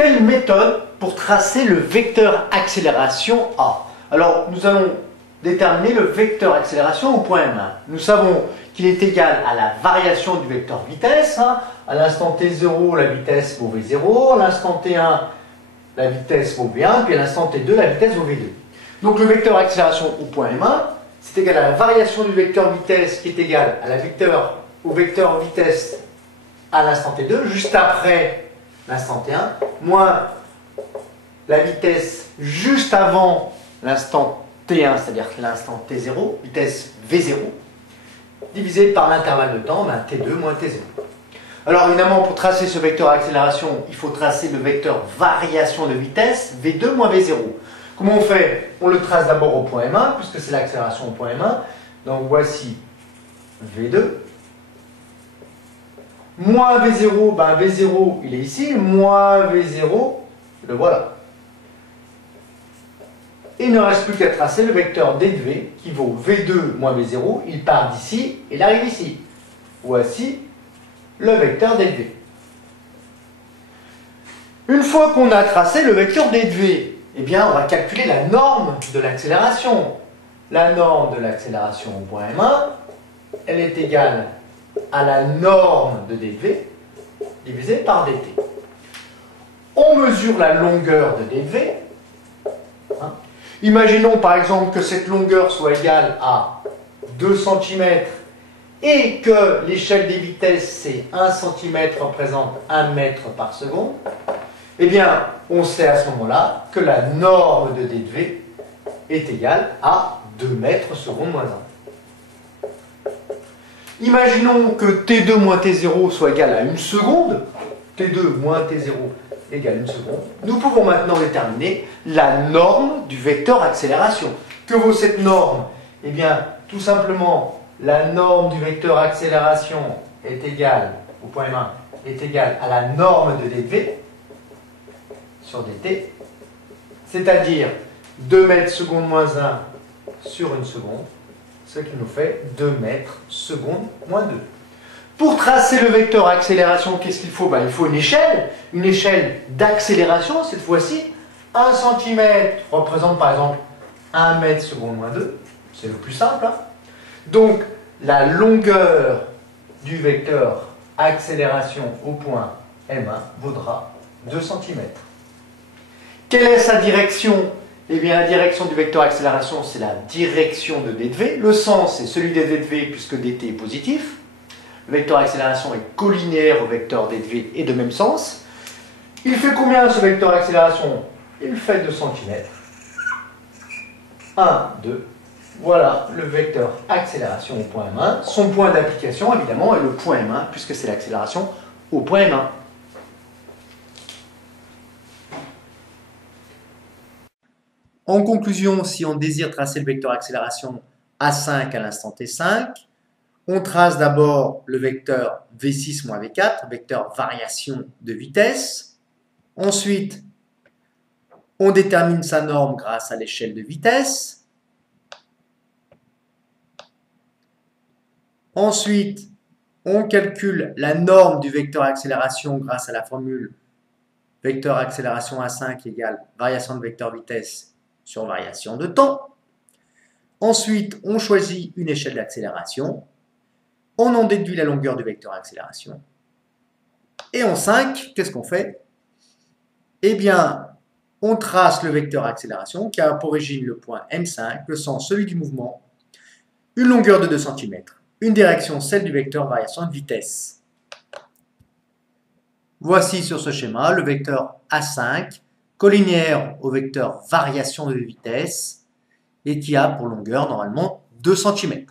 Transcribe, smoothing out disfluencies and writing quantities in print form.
Quelle méthode pour tracer le vecteur accélération A? Alors, nous allons déterminer le vecteur accélération au point M1. Nous savons qu'il est égal à la variation du vecteur vitesse. À l'instant t0, la vitesse vaut v0. À l'instant t1, la vitesse vaut v1. Puis à l'instant t2, la vitesse vaut v2. Donc le vecteur accélération au point M1, c'est égal à la variation du vecteur vitesse qui est égale à au vecteur vitesse à l'instant t2, juste après l'instant t1, moins la vitesse juste avant l'instant t1, c'est-à-dire l'instant t0, vitesse v0, divisé par l'intervalle de temps, t2 moins t0. Alors évidemment, pour tracer ce vecteur accélération, il faut tracer le vecteur variation de vitesse, v2 moins v0. Comment on fait? On le trace d'abord au point M1, puisque c'est l'accélération au point M1. Donc voici v2. Moins v0, v0 il est ici, moins v0, le voilà. Et il ne reste plus qu'à tracer le vecteur d de v, qui vaut v2 moins v0, il part d'ici et il arrive ici. Voici le vecteur d de v. Une fois qu'on a tracé le vecteur d de v, eh bien, on va calculer la norme de l'accélération. La norme de l'accélération au point M1, elle est égale à la norme de d de v divisé par dt. On mesure la longueur de d de v. Imaginons par exemple que cette longueur soit égale à 2 cm et que l'échelle des vitesses, c'est 1 cm représente 1 mètre par seconde. Eh bien, on sait à ce moment-là que la norme de d de v est égale à 2 mètres seconde moins 1. Imaginons que t2 moins t0 soit égal à 1 seconde. t2 moins t0 égale 1 seconde. Nous pouvons maintenant déterminer la norme du vecteur accélération. Que vaut cette norme? Eh bien, tout simplement, la norme du vecteur accélération est égale, au point M1, est égale à la norme de d de v sur dt, c'est-à-dire 2 mètres seconde moins 1 sur 1 seconde, ce qui nous fait 2 mètres seconde moins 2. Pour tracer le vecteur accélération, qu'est-ce qu'il faut? Il faut une échelle d'accélération, cette fois-ci. 1 cm représente par exemple 1 mètre seconde moins 2, c'est le plus simple. Donc, la longueur du vecteur accélération au point M1 vaudra 2 cm. Quelle est sa direction? Eh bien, la direction du vecteur accélération, c'est la direction de d de v. Le sens, c'est celui de d de v puisque dt est positif. Le vecteur accélération est collinéaire au vecteur d de v et de même sens. Il fait combien ce vecteur accélération? Il fait 2 cm. 1, 2. Voilà le vecteur accélération au point M1. Son point d'application, évidemment, est le point M1 puisque c'est l'accélération au point M1. En conclusion, si on désire tracer le vecteur accélération A5 à l'instant t5, on trace d'abord le vecteur v6 moins v4, vecteur variation de vitesse. Ensuite, on détermine sa norme grâce à l'échelle de vitesse. Ensuite, on calcule la norme du vecteur accélération grâce à la formule vecteur accélération A5 égale variation de vecteur vitesse sur variation de temps. Ensuite, on choisit une échelle d'accélération. On en déduit la longueur du vecteur accélération. Et en 5, qu'est-ce qu'on fait? Eh bien, on trace le vecteur accélération qui a pour origine le point M5, le sens celui du mouvement, une longueur de 2 cm, une direction celle du vecteur variation de vitesse. Voici sur ce schéma le vecteur A5 collinéaire au vecteur variation de vitesse et qui a pour longueur normalement 2 cm.